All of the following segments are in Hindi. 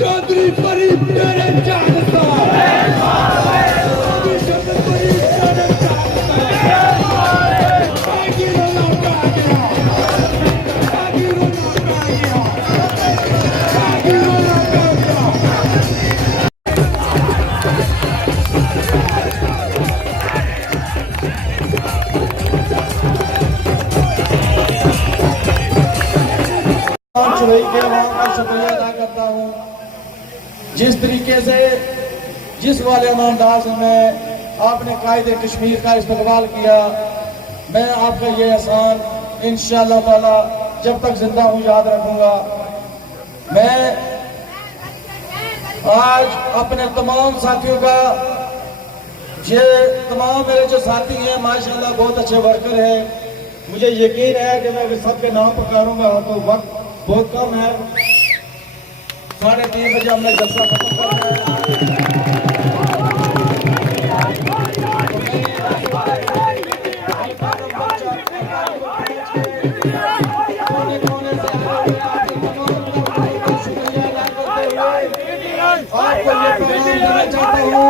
चौधरी फरीद तेरे चाहता चुनई के वहां का शुक्रिया अदा करता हूँ। जिस तरीके से जिस वाले अंदाज में आपने कायदे कश्मीर का इस्तकबाल किया, मैं आपका ये एहसान इंशाअल्लाह ताला जब तक जिंदा हूँ याद रखूंगा। मैं आज अपने तमाम साथियों का, ये तमाम मेरे जो साथी हैं माशाअल्लाह बहुत अच्छे वर्कर हैं, मुझे यकीन है कि मैं सबके नाम पुकारूंगा तो वक्त बहुत कम है। 3:30 बजे हमने जलसा खत्म करना है। आपको ये पैगाम देना चाहता हूँ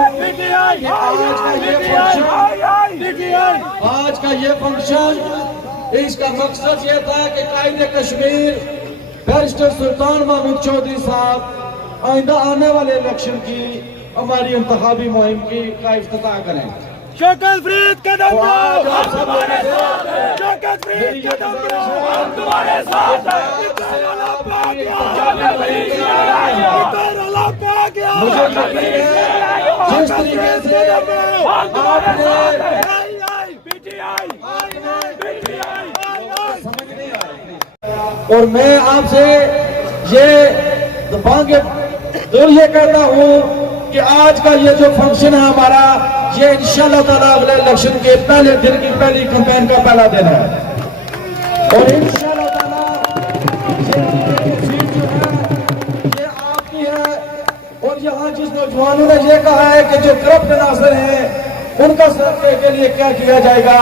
कि आज का ये फंक्शन इसका मकसद ये था कि कायदे कश्मीर बैरिस्टर सुल्तान महमूद चौधरी साहब आइंदा आने वाले इलेक्शन की हमारी इंतखाबी मुहिम का इफ्तिताह करें। शौकत फरीद कदम दो, हम तुम्हारे साथ हैं। शौकत फरीद कदम दो, हम तुम्हारे साथ हैं। मुझे यकीन है जिस तरीके से और मैं आपसे ये मांगे दूर ये कहता हूँ कि आज का ये जो फंक्शन है हमारा, ये इंशाअल्लाह ताला अगले इलेक्शन के पहले दिन की पहली कैंपेन का पहला दिन है। और इंशाअल्लाह ताला ये सीट जो है ये आपकी है। और यहाँ जिस नौजवानों ने ये कहा है कि जो करप्ट नासर हैं उनका सरकार के लिए क्या किया जाएगा,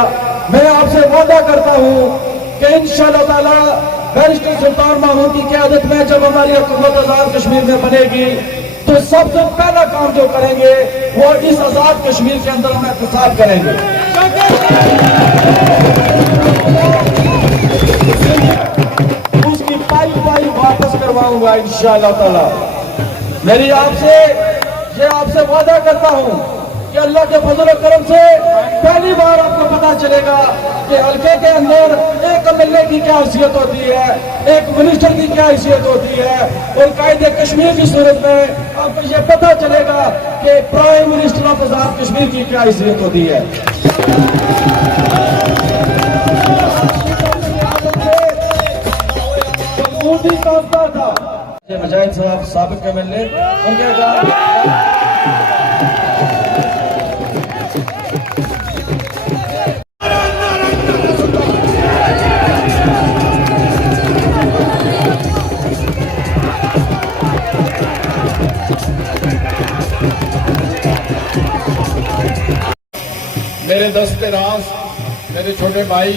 मैं आपसे वादा करता हूँ कि इंशाअल्लाह ताला बैरिस्टर सुल्तान महमूद की क़यादत में जब हमारी हुकूमत आजाद कश्मीर में बनेगी तो सबसे पहला काम जो करेंगे वो इस आजाद कश्मीर के अंदर हम एहतसाब करेंगे। उसकी पाई वापस करवाऊंगा इंशाअल्लाह ताला। मेरी आपसे वादा करता हूँ कि अल्लाह के फजल करम से पहली बार आपको पता चलेगा कि हल्के के अंदर एक एमएलए की क्या हैसियत होती है, एक मिनिस्टर की क्या हैसियत होती है, और कायदे कश्मीर की सूरत में आपको ये पता चलेगा कि प्राइम मिनिस्टर ऑफ आजाद कश्मीर की क्या हैसियत होती है। मोदी कहता था मुजाहिद साहब साबिक एमएलए उनके मेरे दस्ते रास मेरे छोटे भाई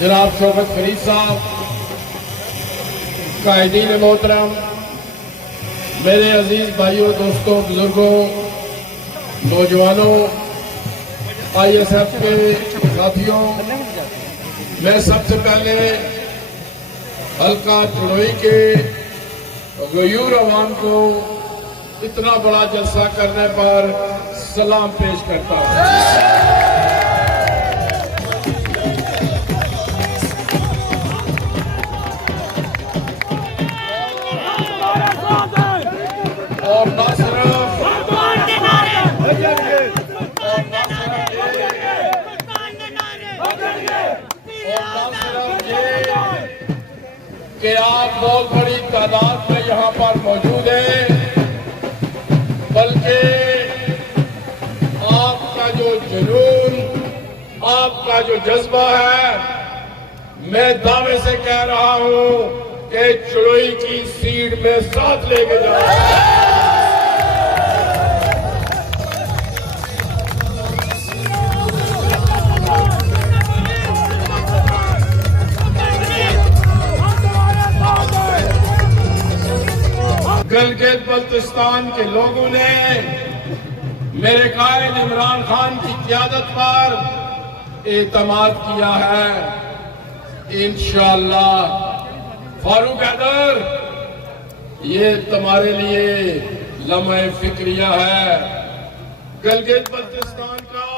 जनाब शौकत फरीद साहब, कायदीन मोहतरम, मेरे अजीज भाइयों दोस्तों बुजुर्गों नौजवानों ISF के साथियों, मैं सबसे पहले हल्का चुनोई के गयूर अवाम को इतना बड़ा जलसा करने पर सलाम पेश करता हूँ। और ना सिर्फ कि आप बहुत बड़ी तादाद में यहाँ पर मौजूद हैं, बल्कि आपका जो जुनून, आपका जो जज्बा है, मैं दावे से कह रहा हूं कि चुड़ोई की सीट में साथ लेके जाओ। गिलगित बल्तिस्तान के लोगों ने मेरे कायद इमरान खान की क़यादत पर एतमाद किया है। इंशाअल्लाह फारूक हैदर, ये तुम्हारे लिए लम्हे फिक्रिया है। गिलगित बल्तिस्तान का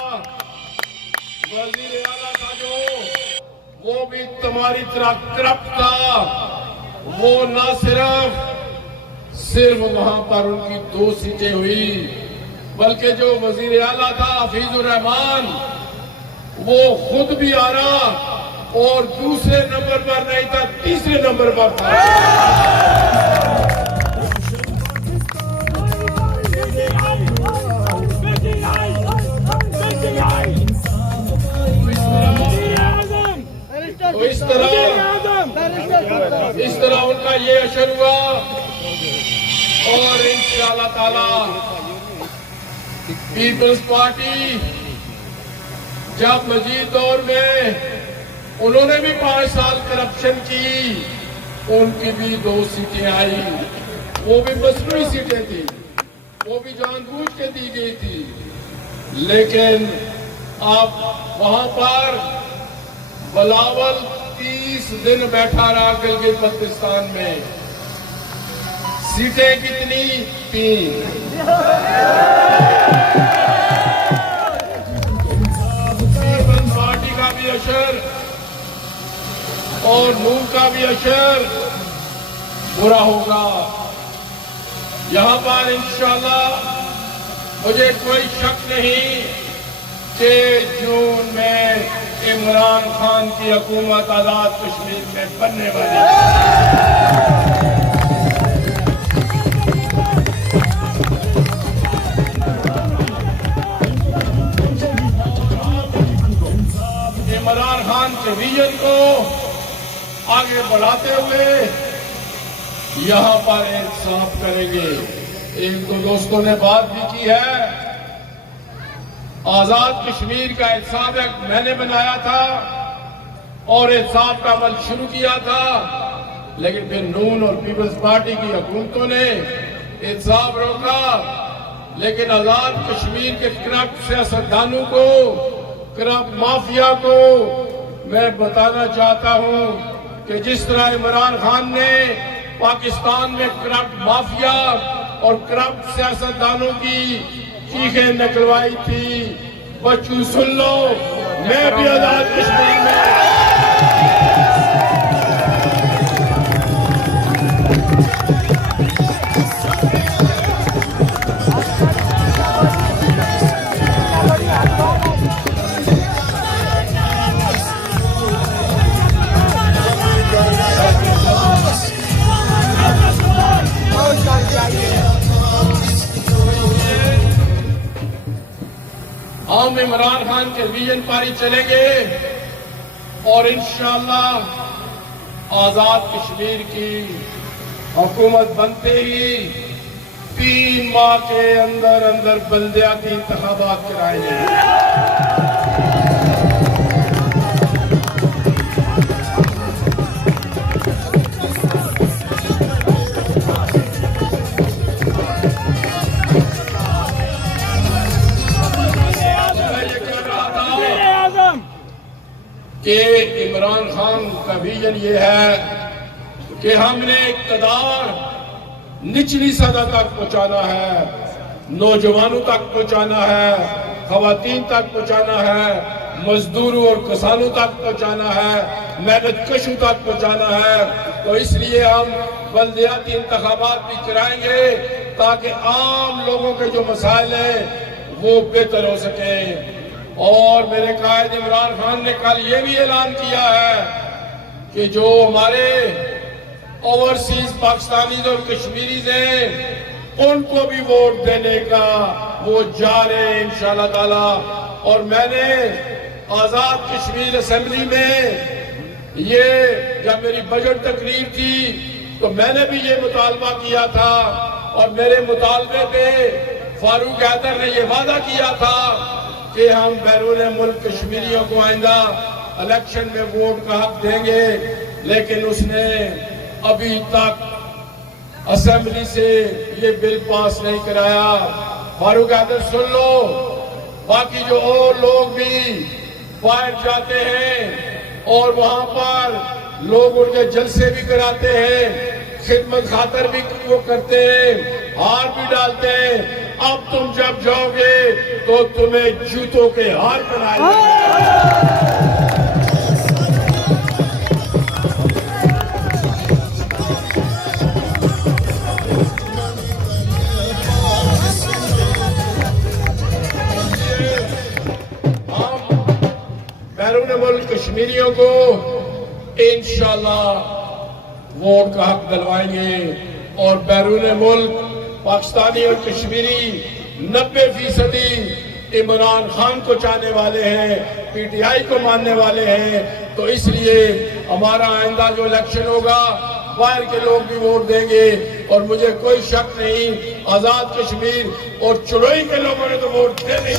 वजीर आला था जो, वो भी तुम्हारी तरह करप्ट था। वो न सिर्फ वहां पर उनकी 2 सीटें हुई, बल्कि जो वजीर आला था हफीजुर रहमान, वो खुद भी आ रहा और दूसरे नंबर पर नहीं था, तीसरे नंबर पर था। तो इस तरह उनका ये असर हुआ और इंशाअल्लाह ताला पीपल्स पार्टी जब मजीद दौर में उन्होंने भी 5 साल करप्शन की, उनकी भी 2 सीटें आई, वो भी मसनूई सीटें थी, वो भी जानबूझ के दी गई थी। लेकिन अब वहां पर बिलावल 30 दिन बैठा रहा गिलगित बल्तिस्तान में। सीटें कितनी? 3। पीपल्स पार्टी का भी असर और नूर का भी असर बुरा होगा। यहां पर इंशाअल्लाह मुझे कोई शक नहीं कि जून में इमरान खान की हुकूमत आजाद कश्मीर में बनने वाली है। इमरान खान के विजन को आगे बढ़ाते हुए यहां पर इंसाफ करेंगे। एक दो दोस्तों ने बात भी की है, आजाद कश्मीर का इंसाफ एक्ट मैंने बनाया था और इंसाफ का अमल शुरू किया था, लेकिन फिर नून और पीपल्स पार्टी की हुकूमतों ने इंसाफ रोका। लेकिन आजाद कश्मीर के करप्ट सियासतदानों को, करप्ट माफिया को मैं बताना चाहता हूं कि जिस तरह इमरान खान ने पाकिस्तान में करप्ट माफिया और करप्ट सियासतदानों की चीखें निकलवाई थी, बच्चों सुन लो, मैं भी आजाद कश्मीर में हम इमरान खान के विजन पर ही चलेंगे और इंशाअल्लाह आजाद कश्मीर की हुकूमत बनते ही 3 माह के अंदर अंदर बल्दियाती इंतखाबात कराएंगे। कि इमरान खान का विजन ये है कि हमने इक़्तिदार निचली सतह तक पहुंचाना है, नौजवानों तक पहुंचाना है, खवातीन तक पहुंचाना है, मजदूरों और किसानों तक पहुंचाना है, मेहनत कशों तक पहुंचाना है। तो इसलिए हम बल्दियाती इंतखाबात भी कराएंगे ताकि आम लोगों के जो मसाइल हैं वो बेहतर हो सके। और मेरे कायद इमरान खान ने कल ये भी ऐलान किया है कि जो हमारे ओवरसीज पाकिस्तानी और कश्मीरीज हैं उनको भी वोट देने का वो जा रहे हैं इंशाअल्लाह ताला। और मैंने आजाद कश्मीर असेंबली में ये जब मेरी बजट तकरीर थी तो मैंने भी ये मुतालबा किया था और मेरे मुतालबे पे फारूक हैदर ने ये वादा किया था कि हम बैरून मुल्क कश्मीरियों को आइंदा इलेक्शन में वोट का हक देंगे। लेकिन उसने अभी तक असेंबली से ये बिल पास नहीं कराया। फारूक हैदर सुन लो, बाकी जो और लोग भी बाहर जाते हैं और वहां पर लोग उनके जलसे भी कराते हैं, खिदमत खातर भी वो करते हैं, हार भी डालते हैं। अब तुम जब जाओगे तो तुम्हें जूतों के हार बनाए जाएंगे। बैरून मुल्क कश्मीरियों को इंशाल्लाह वोट का हक दिलवाएंगे और बैरून मुल्क पाकिस्तानी और कश्मीरी 90% इमरान खान को चाहने वाले हैं, पीटीआई को मानने वाले हैं। तो इसलिए हमारा आइंदा जो इलेक्शन होगा बाहर के लोग भी वोट देंगे और मुझे कोई शक नहीं, आजाद कश्मीर और चुड़ोई के लोगों ने तो वोट दे नहीं।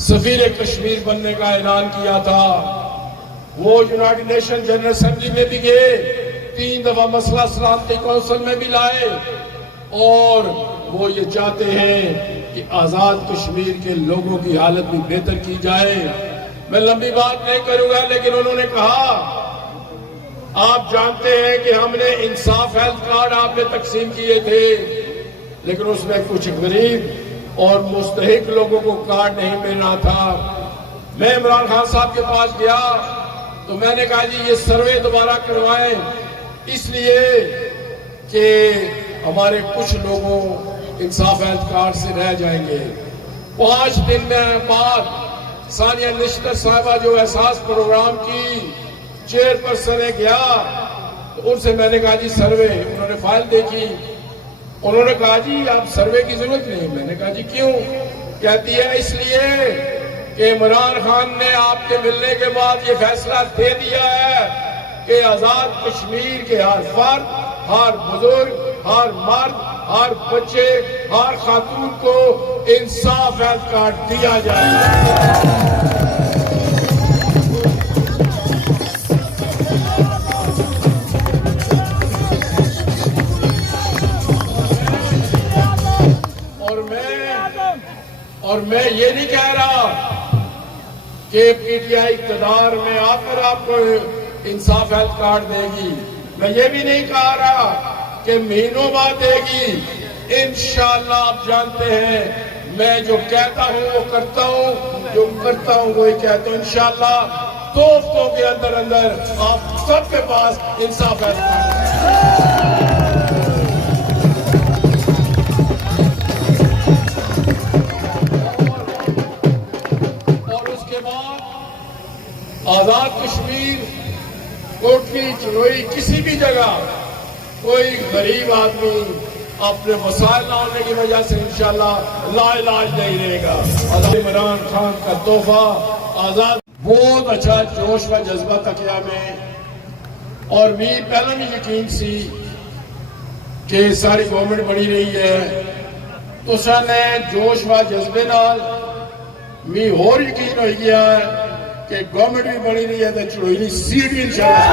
सफीर कश्मीर बनने का ऐलान किया था, वो यूनाइटेड नेशन जनरल असेंबली में भी गए, 3 दफा मसला सलामती काउंसिल में भी लाए और वो ये चाहते हैं कि आजाद कश्मीर के लोगों की हालत भी बेहतर की जाए। मैं लंबी बात नहीं करूंगा, लेकिन उन्होंने कहा, आप जानते हैं कि हमने इंसाफ हेल्थ कार्ड आपने तकसीम किए थे, लेकिन उसमें कुछ गरीब और मुस्तहिक लोगों को कार्ड नहीं मिल रहा था। मैं इमरान खान साहब के पास गया तो मैंने कहा जी ये सर्वे दोबारा करवाएं, इसलिए कि हमारे कुछ लोगों इंसाफ हेल्थ कार्ड से रह जाएंगे। 5 दिन में बाद सानिया निश्तर साहिबा जो एहसास प्रोग्राम की चेयरपर्सन है गया तो उनसे मैंने कहा जी सर्वे, उन्होंने फाइल देखी, उन्होंने कहा जी आप सर्वे की जरूरत नहीं। मैंने कहा जी क्यों? कहती है इसलिए कि इमरान खान ने आपके मिलने के बाद ये फैसला दे दिया है कि आजाद कश्मीर के हर फर्द, हर बुजुर्ग, हर मर्द, हर बच्चे, हर खातून को इंसाफ हेल्थ कार्ड दिया जाएगा। और मैं ये नहीं कह रहा कि पीटीआई इक़्तिदार में आकर आपको इंसाफ हेल्थ कार्ड देगी, मैं ये भी नहीं कह रहा कि महीनों बाद देगी। इंशाअल्लाह आप जानते हैं मैं जो कहता हूँ वो करता हूँ, जो करता हूँ वही कहता हूँ। इंशाअल्लाह 2 हफ्तों के अंदर अंदर आप सबके पास इंसाफ हेल्थ कार्ड। आजाद कश्मीर, कोटली, चुड़ोई, किसी भी जगह कोई गरीब आदमी अपने मसाइल ना होने की वजह से इंशाल्लाह लाइलाज नहीं रहेगा। इमरान खान का तोहफा आजाद बहुत अच्छा जोश व जज्बा तकिया में, और भी पहला भी यकीन सी कि सारी गवर्नमेंट बनी रही है तो साने जोश व जज्बे नाल मी होर यकीन हो गया है कि गवर्नमेंट भी बनी रही है तो चुड़ोई सीट भी इंशाल्लाह।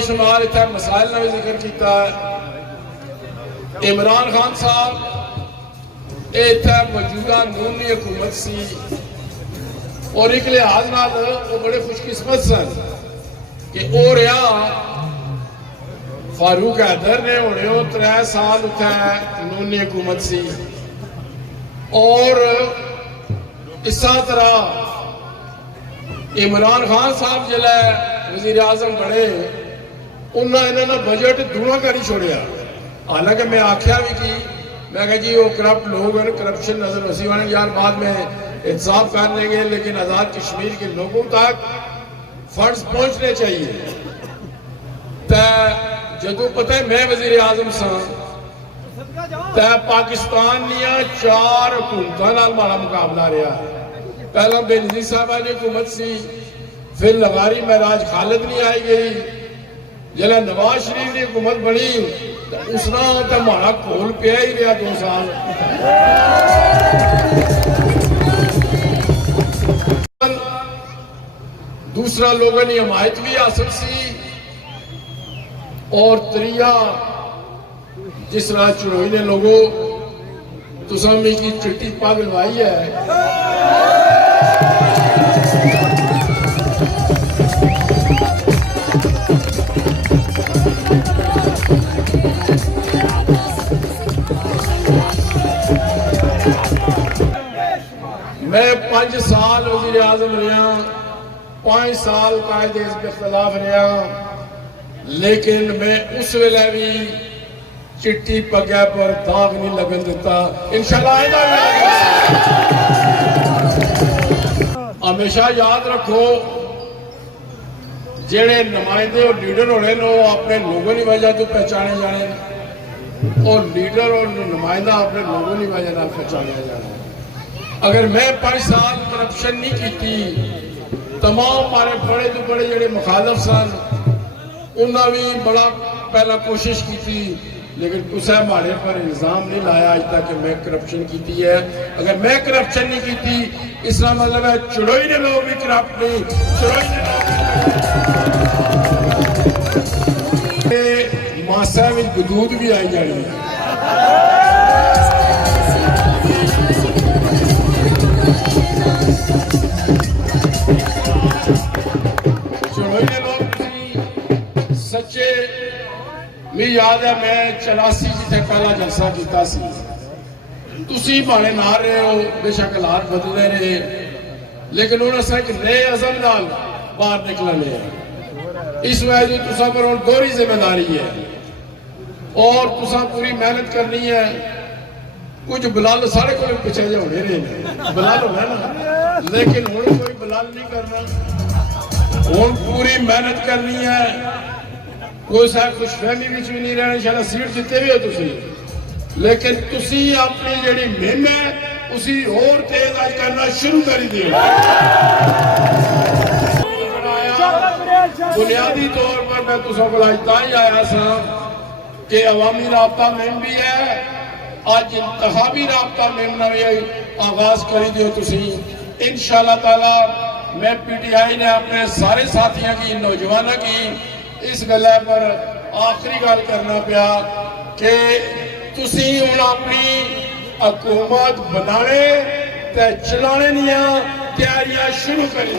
शुमार इतना मसाइल ने भी जिक्र किया है। इमरान खान साहब इतना मौजूदा नूनी हुकूमत सी और एक लिहाज नाल वो बड़े खुशकिस्मत सन कि ओ रहा फारूक हैदर ने होने 3 साल उत्थे नूनी हुकूमत सी, और इस तरह इमरान खान साहब जिला वजीर आजम बने उन्होंने बजट दूना कर ही छोड़िया। हालांकि मैं आख्या भी की, मैं कहा जी वो करप्ट लोग हैं, करप्शन नजर वसी वाले यार बाद में इंसाफ कर लेंगे, लेकिन आजाद कश्मीर के लोगों तक फंड्स पहुंचने चाहिए। जो पता है मैं वजीर आजम सा पाकिस्तान दियां 4 हुकूमतां नाल माड़ा मुकाबला रहा। पहला बेनजीर साहबा की हुकूमत सी, फिर लगारी महराज खालिद नहीं आई गई, जला नवाज शरीफ की हुकूमत बनी उसना तो हमारा घोल पिया ही रहा 2 साल। दूसरा लोगों की हमायत भी हासिल सी, और त्रिया जिस तरह चुनोई ने लोगों तुसामी की चिट्ठी पग लवाई है, मैं 5 साल वज़ीर आज़म रहा, 5 साल कायदे के खिलाफ रहा, लेकिन मैं उस वेले भी चिट्टी पग्या पर दाग नहीं लगन दिता। इंशाअल्लाह हमेशा याद रखो, जेड़े नुमाइंदे और लीडर होने नो अपने लोगों की वजह तो पहचाने जाने, और लीडर और नुमाइंदा अपने लोगों की वजह ना पहचाने जाने। अगर मैं 5 साल करप्शन नहीं की, तमाम हमारे बड़े तो बड़े जेड़े मुखालफ सन उन्होंने भी बड़ा पहला कोशिश की थी, लेकिन कुछ हमारे पर इल्जाम नहीं लाया आज तक कि मैं करप्शन की है। अगर मैं करप्शन नहीं की थी, इसका मतलब है चुड़ोई ने लोग भी करप्ट नहीं, चुड़ोई ने मासा में बदूद भी आई जानी है। चुड़ोई ने लोग सच्चे मैं याद है, मैं 84 जिथे पहला जलसा किया तुसी भावे ना रहे हो, बेशक हालात बदले रहे, लेकिन उन्होंने एक नए अज़म नाल बाहर निकलने। इस वजह तुसा पर हुण दोहरी जिम्मेदारी है, और तुसा पूरी मेहनत करनी है। कुछ बिलाल सारे को पिछले जो होने रहे बिलाल होना ना, लेकिन हुण कोई बिलाल नहीं करना, हुण पूरी मेहनत करनी है। कोई साहब खुशफहमी भी नहीं रहना, इंशाअल्लाह सीट जिते भी हो तुसी, लेकिन तुसी अपनी जिहड़ी मुहिम है उसी और तेज आज करना शुरू कर दियो। बुनियादी तौर पर मैं तुसां कोल अज तां ही आया सा कि अवामी राबता मुहिम भी है, अज इंतखाबी राबता मुहिम का भी आगाज करी दियो तुसी इंशाअल्लाह ताला। मैं PTI ने अपने सारे साथियों की, नौजवानों की इस गल पर आखिरी गल करना पाया कि तुसी हुण अपनी हुकूमत बनाने ते चलाने दी तैयारियां शुरू करी।